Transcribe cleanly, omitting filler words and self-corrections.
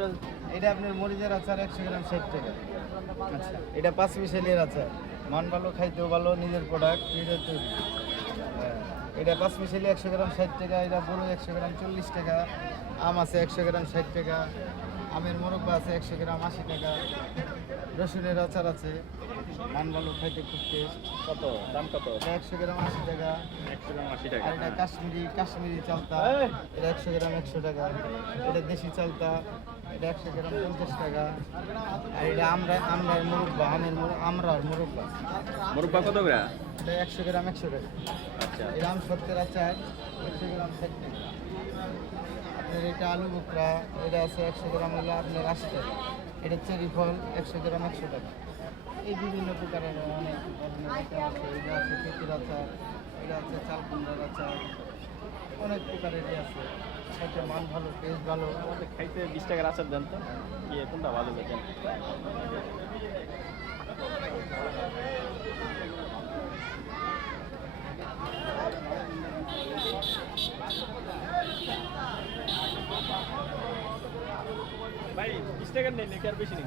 Price? এটা আপনার মরিচের আচার 100 গ্রাম 60 টাকা। আচ্ছা, এটা 5 মিশালির আচার, মান ভালো, খাইতেও ভালো, নিজের প্রোডাক্ট, নিজের তৈরি। হ্যাঁ, এটা 5 মিশালি 100 গ্রাম 60 টাকা। এটা বড় 100 গ্রাম 40 টাকা। আম আছে 100 গ্রাম 60 টাকা। আমের মোরব্বা আছে 100 গ্রাম 80 টাকা। রসুনের আচার আছে, মান ভালো, খাইতে খুব টেস্ট। কত দাম কত? এটা 100 গ্রাম 80 টাকা। 100 গ্রাম 80 টাকা। আর এটা কাশ্মীরি চালতা, এটা 100 গ্রাম 100 টাকা। এটা দেশি চালতা, এটা 100 গ্রাম 50 টাকা। আর এটা আমরার মুরব্বা, আমরার মুরব্বা, মুরব্বা কত করে? এটা 100 গ্রাম 100 টাকা। আচ্ছা, এটা আম সত্যের আচার 100 গ্রাম 60 টাকা। আপনার এটা আলু বোকরা, এটা আছে 100 গ্রাম হলো আপনার 80 টাকা। এটা চেরি ফল 100 গ্রাম 100 টাকা। এই বিভিন্ন প্রকারের অনেক ধরনের আচার আছে। এটা আছে পেঁপের আচার, এটা আছে চাল কুমড়ার আচার, অনেক প্রকারেরই আছে। খাইতে মান ভালো, টেস্ট ভালো। আমাদের খাইতে 20 টাকার আচার দেন তো, কি কোনটা ভালো দেখেন? ভাই 20 টাকার নেই নাকি আর বেশি নেই?